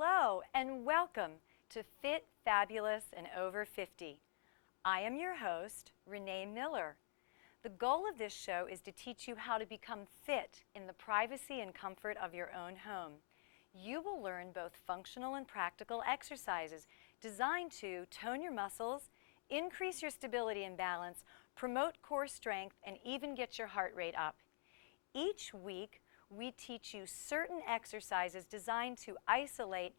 Hello and welcome to Fit, Fabulous, and Over 50. I am your host, Renee Miller. The goal of this show is to teach you how to become fit in the privacy and comfort of your own home. You will learn both functional and practical exercises designed to tone your muscles, increase your stability and balance, promote core strength, and even get your heart rate up. Each week, we teach you certain exercises designed to isolate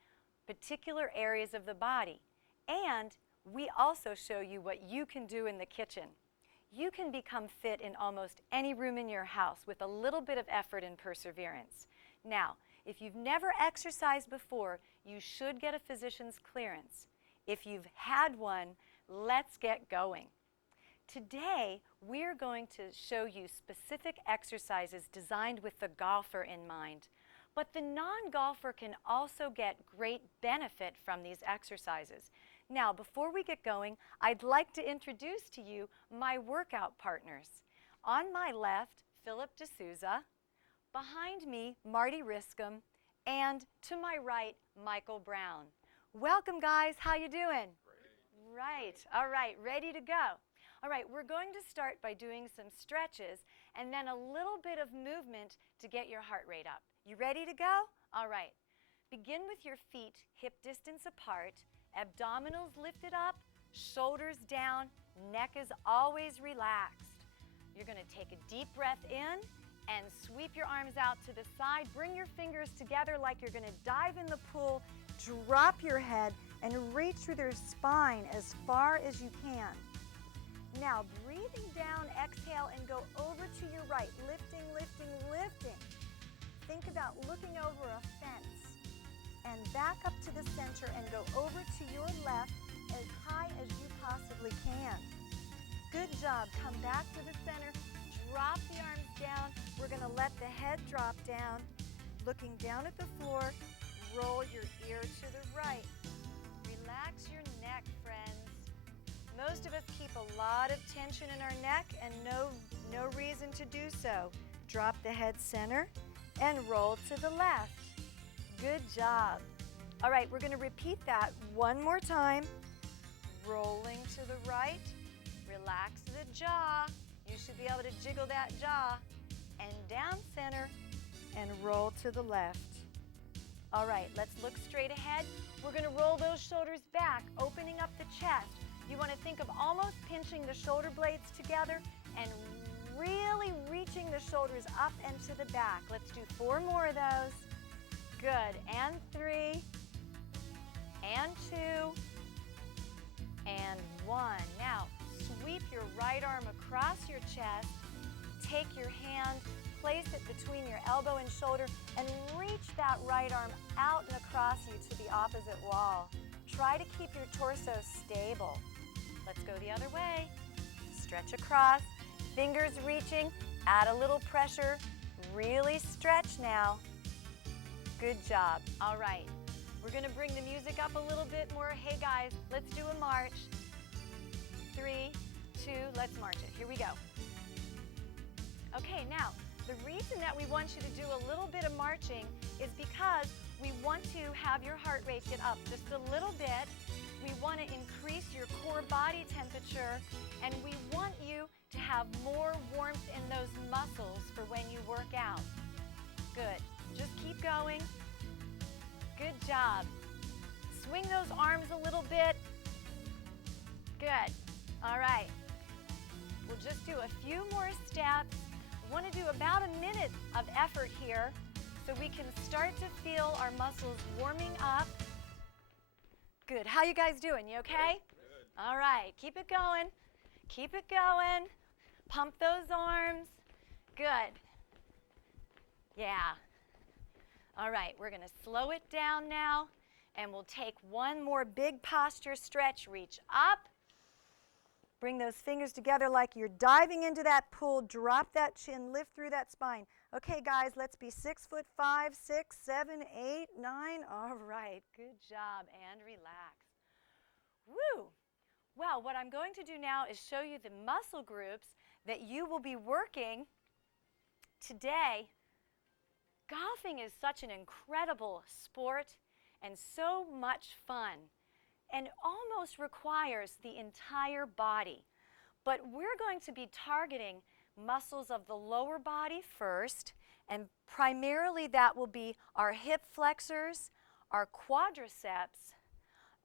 particular areas of the body. And we also show you what you can do in the kitchen. You can become fit in almost any room in your house with a little bit of effort and perseverance. Now, if you've never exercised before, you should get a physician's clearance. If you've had one, let's get going. Today, we're going to show you specific exercises designed with the golfer in mind. But the non-golfer can also get great benefit from these exercises. Now, before we get going, I'd like to introduce to you my workout partners. On my left, Philip D'Souza. Behind me, Marty Riscom. And to my right, Michael Brown. Welcome, guys. How you doing? Great. Right. All right. Ready to go. All right, we're going to start by doing some stretches and then a little bit of movement to get your heart rate up. You ready to go? All right. Begin with your feet hip distance apart, abdominals lifted up, shoulders down, neck is always relaxed. You're going to take a deep breath in and sweep your arms out to the side. Bring your fingers together like you're going to dive in the pool. Drop your head and reach through your spine as far as you can. Now, breathing down, exhale, and go over to your right. Lifting, lifting, lifting. Think about looking over a fence. And back up to the center and go over to your left as high as you possibly can. Good job. Come back to the center. Drop the arms down. We're going to let the head drop down. Looking down at the floor, roll your ear to the right. Relax your neck, friends. Most of us keep a lot of tension in our neck and no reason to do so. Drop the head center and roll to the left. Good job. All right, we're going to repeat that one more time. Rolling to the right. Relax the jaw. You should be able to jiggle that jaw. And down center and roll to the left. All right, let's look straight ahead. We're going to roll those shoulders back, opening up the chest. You want to think of almost pinching the shoulder blades together and really reaching the shoulders up and to the back. Let's do 4 more of those. Good. And 3. And 2. And 1. Now, sweep your right arm across your chest. Take your hand, place it between your elbow and shoulder, and reach that right arm out and across you to the opposite wall. Try to keep your torso stable. Let's go the other way. Stretch across, fingers reaching, add a little pressure, really stretch now. Good job. All right, we're going to bring the music up a little bit more. Hey guys, let's do a march. 3, 2, let's march it. Here we go. Okay, now, the reason that we want you to do a little bit of marching is because we want to have your heart rate get up just a little bit. We want to increase your core body temperature, and we want you to have more warmth in those muscles for when you work out. Good. Just keep going. Good job. Swing those arms a little bit. Good. All right. We'll just do a few more steps. We want to do about a minute of effort here so we can start to feel our muscles warming up. Good. How you guys doing? You okay? Good. All right. Keep it going. Keep it going. Pump those arms. Good. Yeah. All right. We're going to slow it down now, and we'll take one more big posture stretch. Reach up. Bring those fingers together like you're diving into that pool. Drop that chin. Lift through that spine. Okay, guys, let's be 6'5", 6, 7, 8, 9. All right, good job, and relax. Woo! Well, what I'm going to do now is show you the muscle groups that you will be working today. Golfing is such an incredible sport, and so much fun and almost requires the entire body. But we're going to be targeting muscles of the lower body first, and primarily that will be our hip flexors, our quadriceps,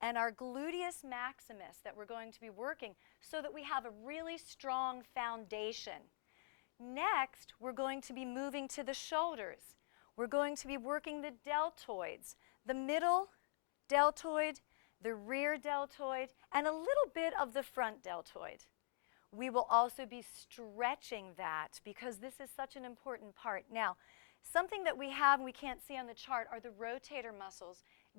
and our gluteus maximus that we're going to be working so that we have a really strong foundation. Next, we're going to be moving to the shoulders. We're going to be working the deltoids, the middle deltoid, the rear deltoid, and a little bit of the front deltoid. We will also be stretching that because this is such an important part. Now, something that we have and we can't see on the chart are the rotator muscles,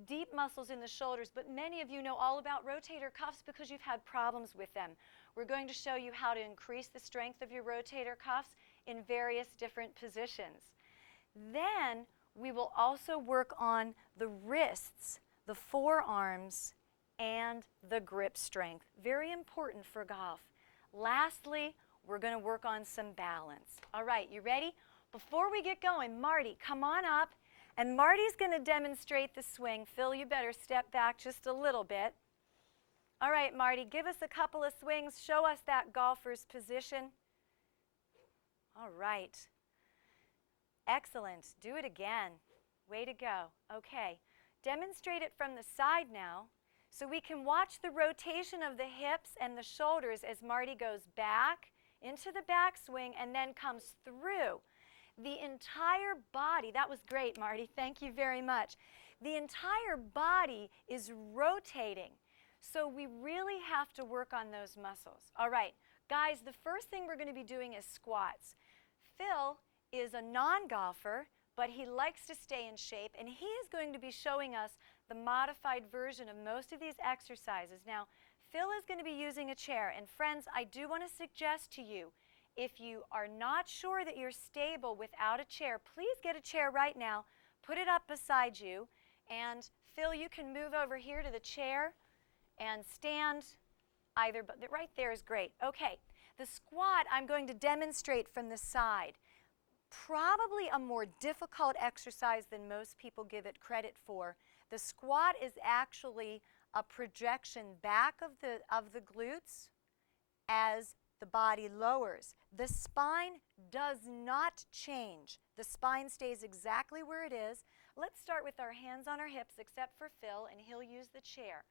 deep muscles in the shoulders, but many of you know all about rotator cuffs because you've had problems with them. We're going to show you how to increase the strength of your rotator cuffs in various different positions. Then we will also work on the wrists, the forearms, and the grip strength. Very important for golf. Lastly, we're going to work on some balance. All right, you ready? Before we get going, Marty, come on up. And Marty's going to demonstrate the swing. Phil, you better step back just a little bit. All right, Marty, give us a couple of swings. Show us that golfer's position. All right. Excellent. Do it again. Way to go. Okay. Demonstrate it from the side now so we can watch the rotation of the hips and the shoulders as Marty goes back into the backswing and then comes through. The entire body, that was great, Marty. Thank you very much. The entire body is rotating, so we really have to work on those muscles. All right, guys, the first thing we're going to be doing is squats. Phil is a non-golfer, but he likes to stay in shape, and he is going to be showing us the modified version of most of these exercises. Now, Phil is going to be using a chair, and friends, I do want to suggest to you, if you are not sure that you're stable without a chair, please get a chair right now, put it up beside you, and Phil, you can move over here to the chair and stand either, but right there is great. Okay, the squat I'm going to demonstrate from the side. Probably a more difficult exercise than most people give it credit for. The squat is actually a projection back of the glutes as the body lowers. The spine does not change. The spine stays exactly where it is. Let's start with our hands on our hips, except for Phil, and he'll use the chair.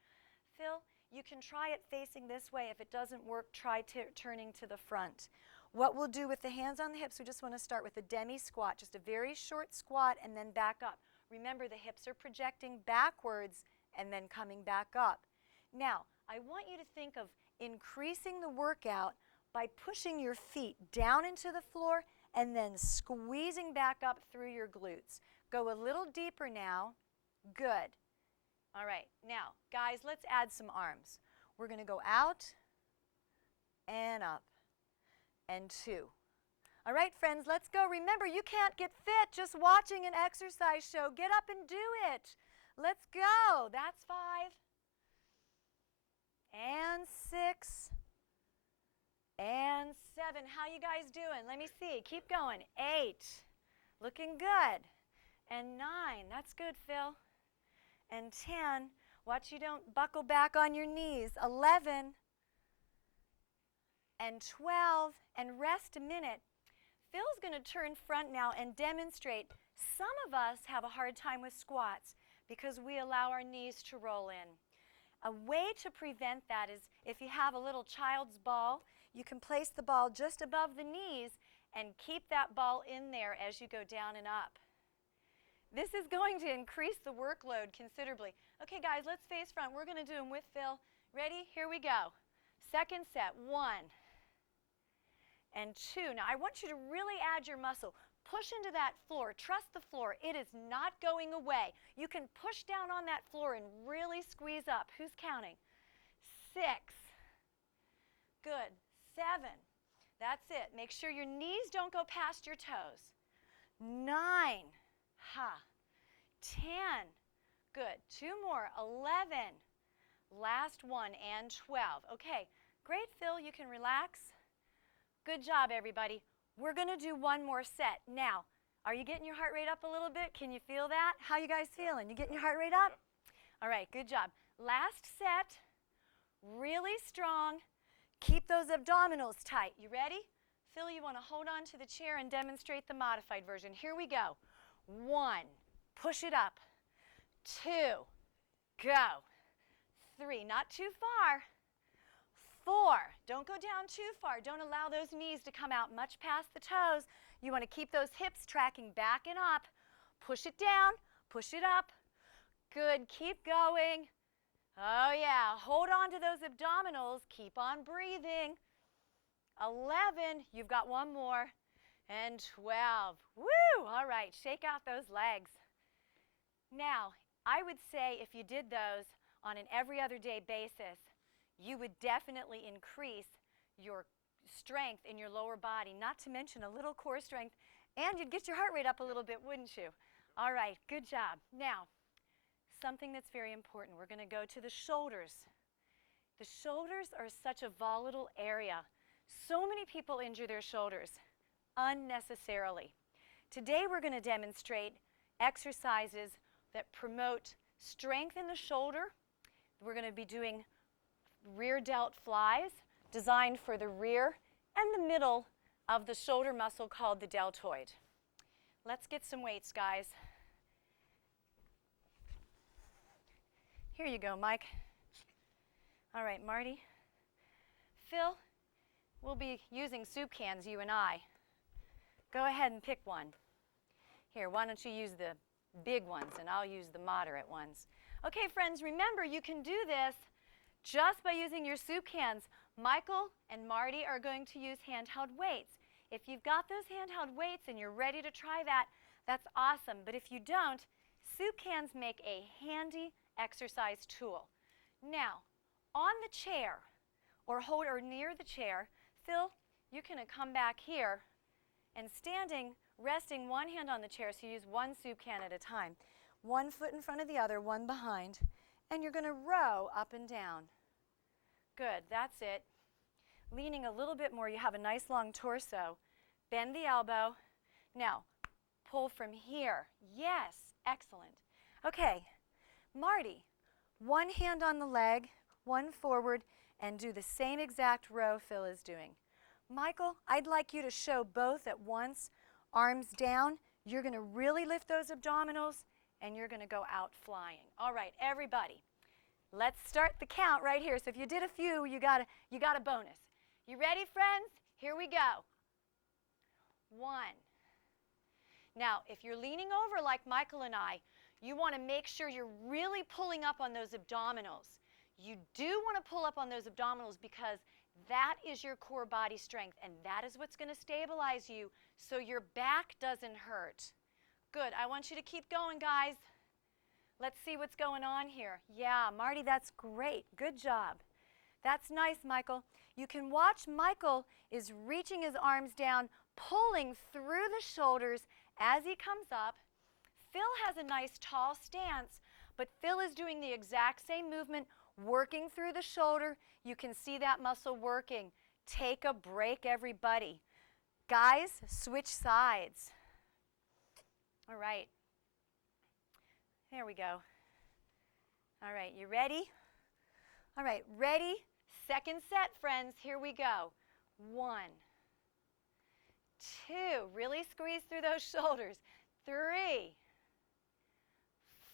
Phil, you can try it facing this way. If it doesn't work, try turning to the front. What we'll do with the hands on the hips, we just want to start with a demi-squat, just a very short squat and then back up. Remember, the hips are projecting backwards and then coming back up. Now, I want you to think of increasing the workout by pushing your feet down into the floor and then squeezing back up through your glutes. Go a little deeper now. Good. All right. Now, guys, let's add some arms. We're going to go out and up and 2. All right, friends, let's go. Remember, you can't get fit just watching an exercise show. Get up and do it. Let's go. That's 5 and 6 and 7. How you guys doing? Let me see. Keep going. 8. Looking good. And 9. That's good, Phil. And 10. Watch you don't buckle back on your knees. 11. And 12. And rest a minute. Phil's going to turn front now and demonstrate. Some of us have a hard time with squats because we allow our knees to roll in. A way to prevent that is if you have a little child's ball, you can place the ball just above the knees and keep that ball in there as you go down and up. This is going to increase the workload considerably. Okay, guys, let's face front. We're going to do them with Phil. Ready? Here we go. Second set. 1 and 2. Now, I want you to really add your muscle. Push into that floor. Trust the floor. It is not going away. You can push down on that floor and really squeeze up. Who's counting? 6. Good. 7. That's it. Make sure your knees don't go past your toes. 9. Ha. 10. Good. 2 more. 11. Last one and 12. Okay. Great, Phil. You can relax. Good job, everybody. We're going to do one more set. Now, are you getting your heart rate up a little bit? Can you feel that? How you guys feeling? You getting your heart rate up? All right, good job. Last set, really strong. Keep those abdominals tight. You ready? Phil, you want to hold on to the chair and demonstrate the modified version. Here we go. 1, push it up. 2, go. 3, not too far. 4, don't go down too far. Don't allow those knees to come out much past the toes. You want to keep those hips tracking back and up. Push it down, push it up. Good, keep going. Oh yeah, hold on to those abdominals. Keep on breathing. 11, you've got one more. And 12, woo! All right, shake out those legs. Now, I would say if you did those on an every other day basis, you would definitely increase your strength in your lower body, not to mention a little core strength, and you'd get your heart rate up a little bit, wouldn't you? All right, good job. Now, something that's very important. We're going to go to the shoulders. The shoulders are such a volatile area. So many people injure their shoulders unnecessarily. Today we're going to demonstrate exercises that promote strength in the shoulder. We're going to be doing rear delt flies designed for the rear and the middle of the shoulder muscle called the deltoid. Let's get some weights, guys. Here you go, Mike. All right, Marty. Phil, we'll be using soup cans, you and I. Go ahead and pick one. Here, why don't you use the big ones, and I'll use the moderate ones. Okay, friends, remember, you can do this just by using your soup cans. Michael and Marty are going to use handheld weights. If you've got those handheld weights and you're ready to try that, that's awesome. But if you don't, soup cans make a handy exercise tool. Now, on the chair, or near the chair, Phil, you're going to come back here and resting one hand on the chair, so you use one soup can at a time. One foot in front of the other, one behind, and you're going to row up and down. Good, that's it. Leaning a little bit more, you have a nice long torso. Bend the elbow. Now, pull from here. Yes, excellent. Okay, Marty, one hand on the leg, one forward, and do the same exact row Phil is doing. Michael, I'd like you to show both at once. Arms down. You're going to really lift those abdominals, and you're going to go out flying. All right, everybody, let's start the count right here. So if you did a few, you got a bonus. You ready, friends? Here we go. 1. Now, if you're leaning over like Michael and I, you want to make sure you're really pulling up on those abdominals. You do want to pull up on those abdominals because that is your core body strength, and that is what's going to stabilize you so your back doesn't hurt. Good. I want you to keep going, guys. Let's see what's going on here. Yeah, Marty, that's great. Good job. That's nice, Michael. You can watch Michael is reaching his arms down, pulling through the shoulders as he comes up. Phil has a nice tall stance, but Phil is doing the exact same movement, working through the shoulder. You can see that muscle working. Take a break, everybody. Guys, switch sides. All right. There we go. All right, you ready? All right, ready? Second set, friends. Here we go. 1, 2. Really squeeze through those shoulders. 3,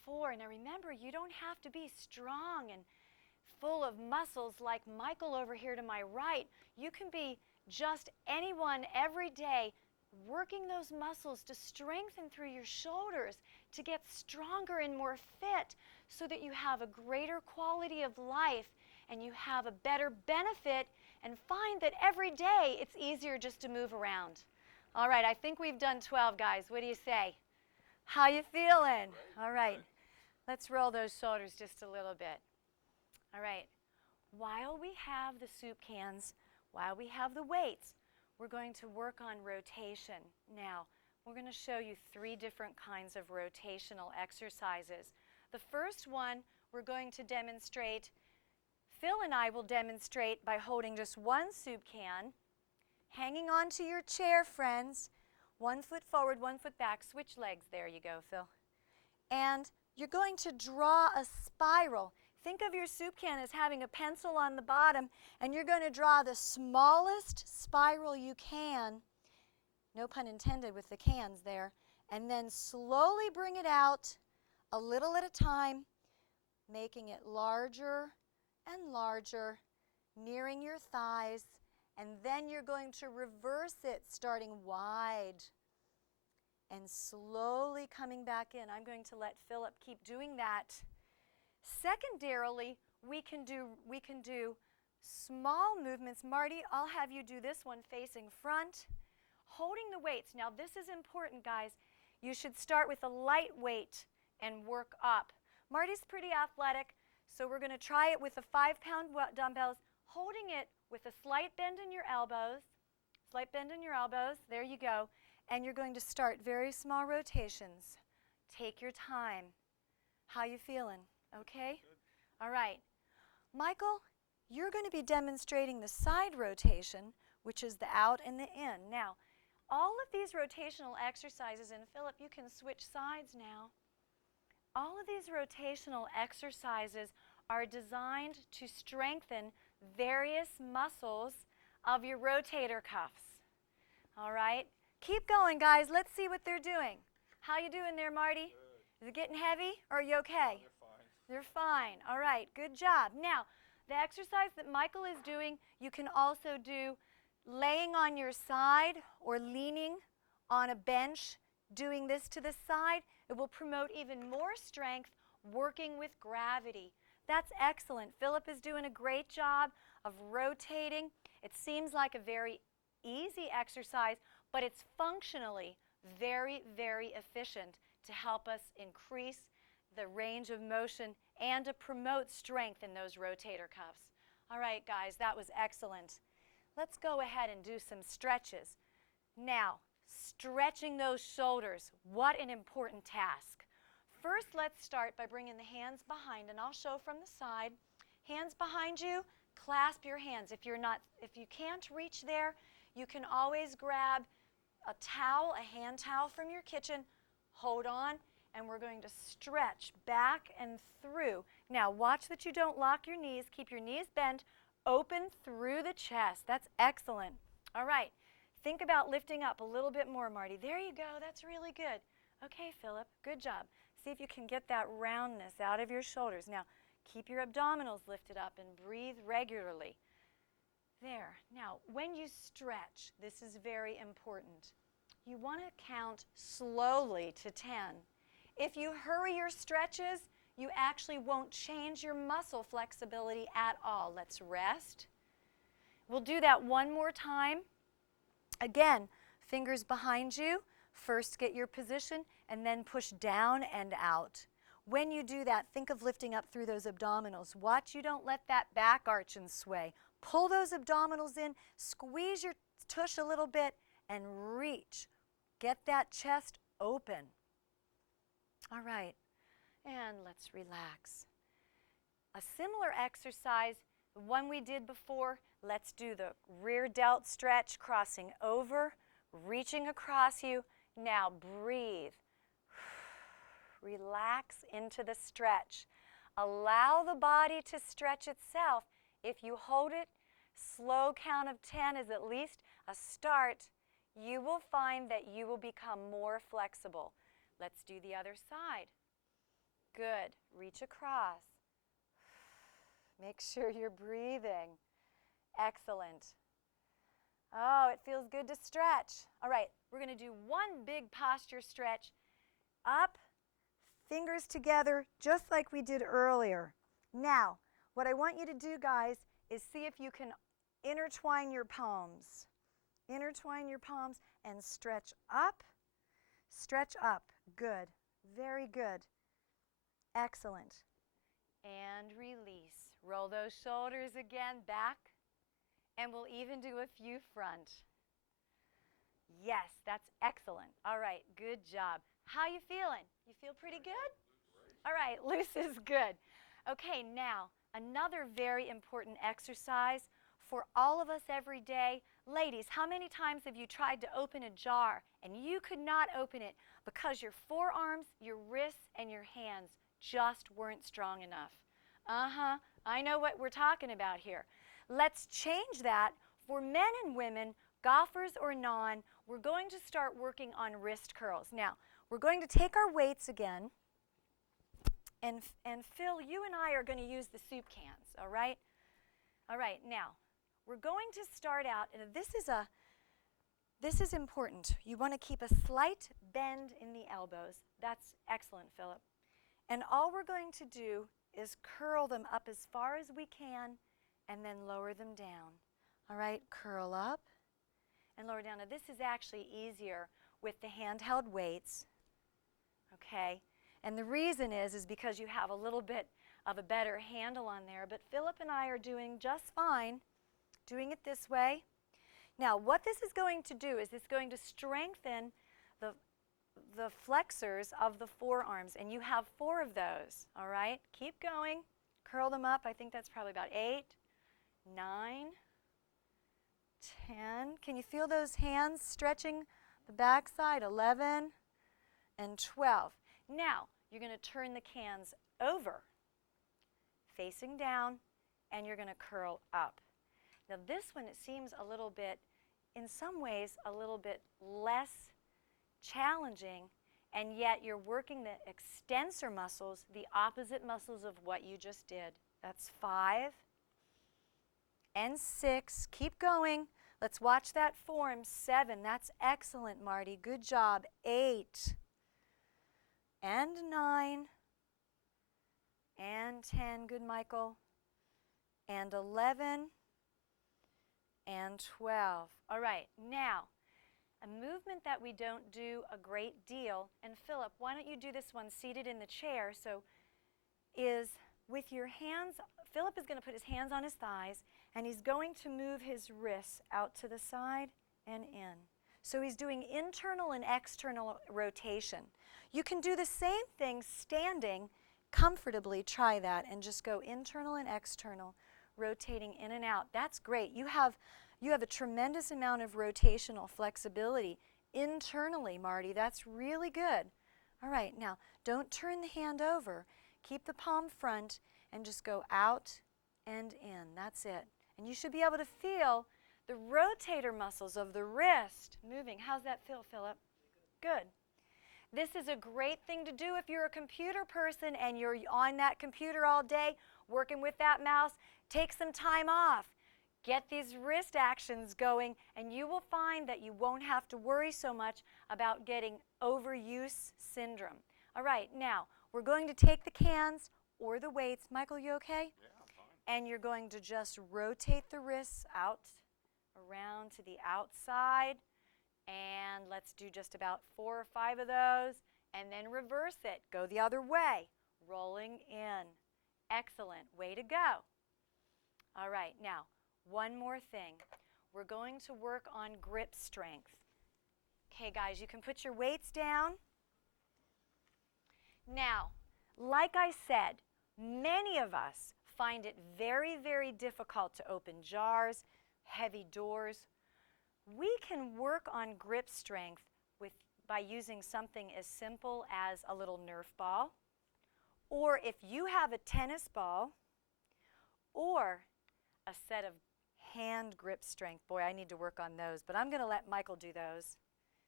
4. Now remember, you don't have to be strong and full of muscles like Michael over here to my right. You can be just anyone every day working those muscles to strengthen through your shoulders, to get stronger and more fit so that you have a greater quality of life and you have a better benefit and find that every day it's easier just to move around. All right, I think we've done 12, guys. What do you say? How you feeling? All right, let's roll those shoulders just a little bit. All right, while we have the soup cans, while we have the weights, we're going to work on rotation. Now, we're going to show you 3 different kinds of rotational exercises. The first one we're going to demonstrate, Phil and I will demonstrate by holding just one soup can, hanging onto your chair, friends. 1 foot forward, 1 foot back. Switch legs. There you go, Phil. And you're going to draw a spiral. Think of your soup can as having a pencil on the bottom, and you're going to draw the smallest spiral you can, no pun intended with the cans there, and then slowly bring it out a little at a time, making it larger and larger, nearing your thighs, and then you're going to reverse it, starting wide and slowly coming back in. I'm going to let Philip keep doing that. Secondarily, we can do small movements. Marty, I'll have you do this one facing front, holding the weights. Now this is important, guys. You should start with a light weight and work up. Marty's pretty athletic, so we're going to try it with the 5-pound dumbbells, holding it with a slight bend in your elbows. Slight bend in your elbows. There you go. And you're going to start very small rotations. Take your time. How you feeling? Okay? Good. All right. Michael, you're going to be demonstrating the side rotation, which is the out and the in. Now, all of these rotational exercises, and Philip, you can switch sides now. All of these rotational exercises are designed to strengthen various muscles of your rotator cuffs. All right? Keep going, guys. Let's see what they're doing. How you doing there, Marty? Good. Is it getting heavy, or are you okay? They're fine. They're fine. All right, good job. Now, the exercise that Michael is doing, you can also do laying on your side or leaning on a bench, doing this to the side. It will promote even more strength working with gravity. That's excellent. Philip is doing a great job of rotating. It seems like a very easy exercise, but it's functionally very, very efficient to help us increase the range of motion and to promote strength in those rotator cuffs. All right, guys, that was excellent. Let's go ahead and do some stretches. Now, stretching those shoulders, what an important task. First, let's start by bringing the hands behind, and I'll show from the side. Hands behind you, clasp your hands. If you can't reach there, you can always grab a towel, a hand towel from your kitchen, hold on, and we're going to stretch back and through. Now, watch that you don't lock your knees. Keep your knees bent, open through the chest. That's excellent. All right, think about lifting up a little bit more, Marty. There you go. That's really good. Okay, Philip, good job. See if you can get that roundness out of your shoulders. Now, keep your abdominals lifted up and breathe regularly. There. Now, when you stretch, this is very important. You want to count slowly to 10. If you hurry your stretches, you actually won't change your muscle flexibility at all. Let's rest. We'll do that one more time. Again, fingers behind you. First get your position and then push down and out. When you do that, think of lifting up through those abdominals. Watch you don't let that back arch and sway. Pull those abdominals in, squeeze your tush a little bit, and reach. Get that chest open. All right, and let's relax. A similar exercise, the one we did before, let's do the rear delt stretch, crossing over, reaching across you. Now breathe. Relax into the stretch. Allow the body to stretch itself. If you hold it, slow count of 10 is at least a start. You will find that you will become more flexible. Let's do the other side. Good. Reach across. Make sure you're breathing. Excellent. Oh, it feels good to stretch. All right, we're going to do one big posture stretch. Up, fingers together, just like we did earlier. Now, what I want you to do, guys, is see if you can intertwine your palms. Intertwine your palms and stretch up. Stretch up. Good. Very good. Excellent. And release. Roll those shoulders again back. And we'll even do a few front. Yes, that's excellent. All right, good job. How you feeling? You feel pretty good? All right, loose is good. Okay, now, another very important exercise for all of us every day. Ladies, how many times have you tried to open a jar and you could not open it because your forearms, your wrists, and your hands just weren't strong enough. I know what we're talking about here. Let's change that for men and women, golfers or non. We're going to start working on wrist curls. Now, we're going to take our weights again, and Phil, you and I are going to use the soup cans, all right? All right, now, we're going to start out, and this is important. You want to keep a slight bend in the elbows. That's excellent, Philip. And all we're going to do is curl them up as far as we can and then lower them down. All right, curl up and lower down. Now, this is actually easier with the handheld weights, okay? And the reason is because you have a little bit of a better handle on there. But Philip and I are doing just fine doing it this way. Now, what this is going to do is it's going to strengthen the flexors of the forearms, and you have 4 of those, all right? Keep going. Curl them up. I think that's probably about 8, 9, 10. Can you feel those hands stretching the backside? 11 and 12. Now, you're going to turn the cans over, facing down, and you're going to curl up. Now, this one, it seems a little bit, in some ways, a little bit less challenging, and yet you're working the extensor muscles, the opposite muscles of what you just did. That's 5 and 6. Keep going. Let's watch that form. 7. That's excellent, Marty. Good job. 8 and 9 and 10. Good, Michael. And 11 and 12. All right. Now, a movement that we don't do a great deal, and Philip, why don't you do this one seated in the chair, is with your hands, Philip is going to put his hands on his thighs, and he's going to move his wrists out to the side and in. So he's doing internal and external rotation. You can do the same thing standing comfortably. Try that and just go internal and external, rotating in and out. That's great. You have a tremendous amount of rotational flexibility internally, Marty. That's really good. All right, now don't turn the hand over. Keep the palm front and just go out and in. That's it. And you should be able to feel the rotator muscles of the wrist moving. How's that feel, Philip? Good. This is a great thing to do if you're a computer person and you're on that computer all day working with that mouse. Take some time off. Get these wrist actions going, and you will find that you won't have to worry so much about getting overuse syndrome. All right, now, we're going to take the cans or the weights. Michael, you okay? Yeah, I'm fine. And you're going to just rotate the wrists out, around to the outside, and let's do just about 4 or 5 of those, and then reverse it. Go the other way, rolling in. Excellent. Way to go. All right, now, one more thing. We're going to work on grip strength. Okay, guys, you can put your weights down. Now, like I said, many of us find it very, very difficult to open jars, heavy doors. We can work on grip strength by using something as simple as a little Nerf ball, or if you have a tennis ball, or a set of hand grip strength. Boy, I need to work on those, but I'm going to let Michael do those.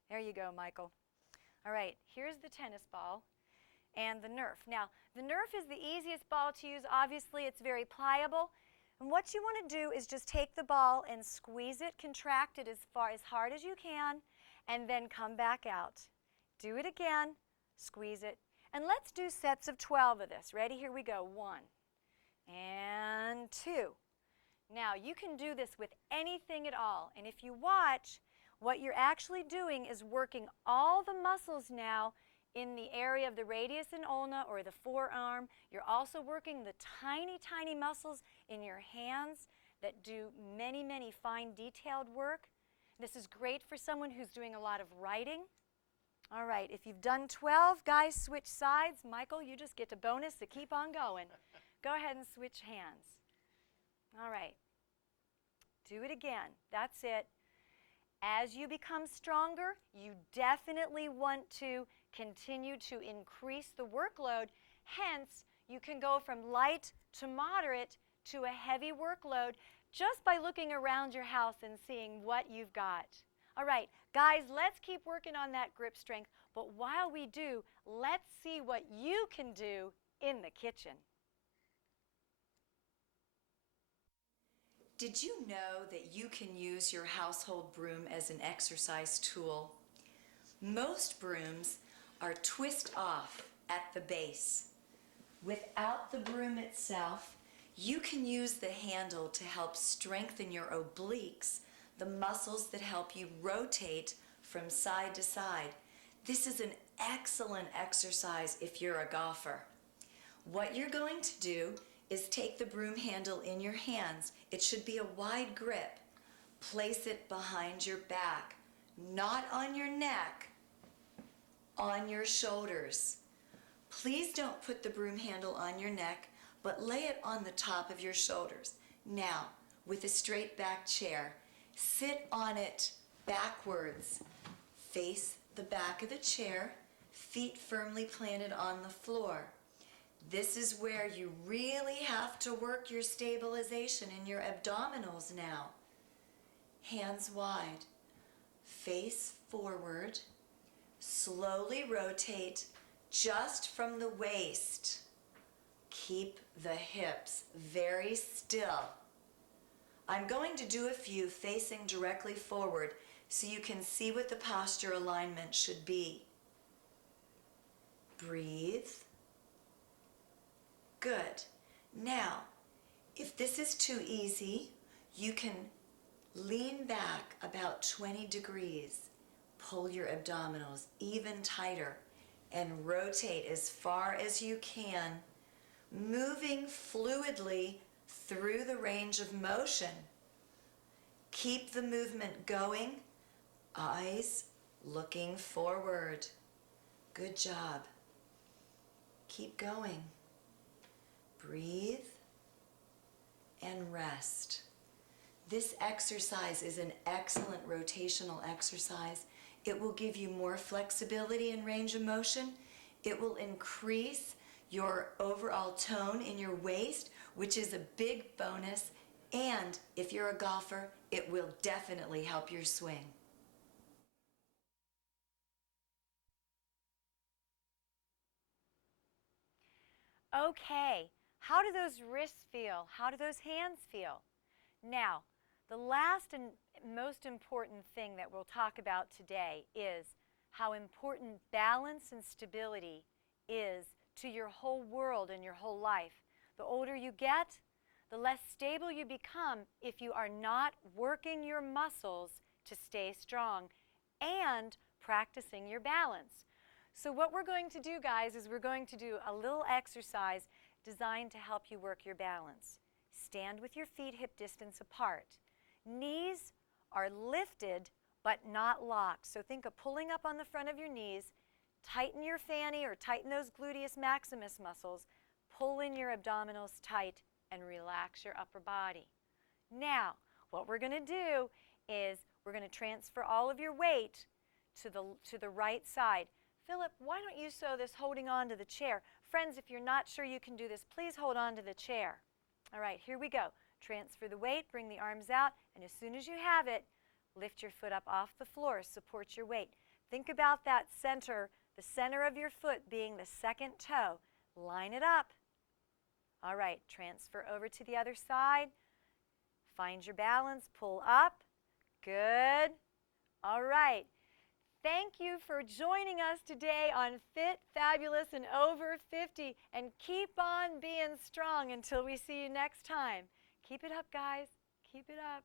There you go, Michael. All right, here's the tennis ball and the Nerf. Now, the Nerf is the easiest ball to use. Obviously, it's very pliable. And what you want to do is just take the ball and squeeze it, contract it as hard as you can, and then come back out. Do it again, squeeze it. And let's do sets of 12 of this. Ready? Here we go. 1 and 2. Now, you can do this with anything at all. And if you watch, what you're actually doing is working all the muscles now in the area of the radius and ulna, or the forearm. You're also working the tiny, tiny muscles in your hands that do many, many fine detailed work. This is great for someone who's doing a lot of writing. All right, if you've done 12, guys, switch sides. Michael, you just get a bonus to keep on going. Go ahead and switch hands. All right. Do it again. That's it. As you become stronger, you definitely want to continue to increase the workload. Hence, you can go from light to moderate to a heavy workload just by looking around your house and seeing what you've got. All right, guys, let's keep working on that grip strength. But while we do, let's see what you can do in the kitchen. Did you know that you can use your household broom as an exercise tool? Most brooms are twist off at the base. Without the broom itself, you can use the handle to help strengthen your obliques, the muscles that help you rotate from side to side. This is an excellent exercise if you're a golfer. What you're going to do is take the broom handle in your hands. It should be a wide grip. Place it behind your back, not on your neck, on your shoulders. Please don't put the broom handle on your neck, but lay it on the top of your shoulders. Now, with a straight back chair, sit on it backwards. Face the back of the chair, feet firmly planted on the floor. This is where you really have to work your stabilization in your abdominals now. Hands wide. Face forward. Slowly rotate just from the waist. Keep the hips very still. I'm going to do a few facing directly forward so you can see what the posture alignment should be. Breathe. Good. Now, if this is too easy, you can lean back about 20 degrees. Pull your abdominals even tighter and rotate as far as you can, moving fluidly through the range of motion. Keep the movement going, eyes looking forward. Good job. Keep going. Breathe and rest. This exercise is an excellent rotational exercise. It will give you more flexibility and range of motion. It will increase your overall tone in your waist, which is a big bonus. And if you're a golfer, it will definitely help your swing. Okay, how do those wrists feel? How do those hands feel? Now, the last and most important thing that we'll talk about today is how important balance and stability is to your whole world and your whole life. The older you get, the less stable you become if you are not working your muscles to stay strong and practicing your balance. So what we're going to do, guys, is we're going to do a little exercise designed to help you work your balance. Stand with your feet hip distance apart. Knees are lifted but not locked. So think of pulling up on the front of your knees. Tighten your fanny or tighten those gluteus maximus muscles. Pull in your abdominals tight and relax your upper body. Now, what we're going to do is we're going to transfer all of your weight to the right side. Philip, why don't you sew this holding on to the chair? Friends, if you're not sure you can do this, please hold on to the chair. All right, here we go. Transfer the weight, bring the arms out, and as soon as you have it, lift your foot up off the floor, support your weight. Think about that center, the center of your foot being the second toe. Line it up. All right, transfer over to the other side. Find your balance, pull up. Good. All right. Thank you for joining us today on Fit, Fabulous, and Over 50. And keep on being strong until we see you next time. Keep it up, guys. Keep it up.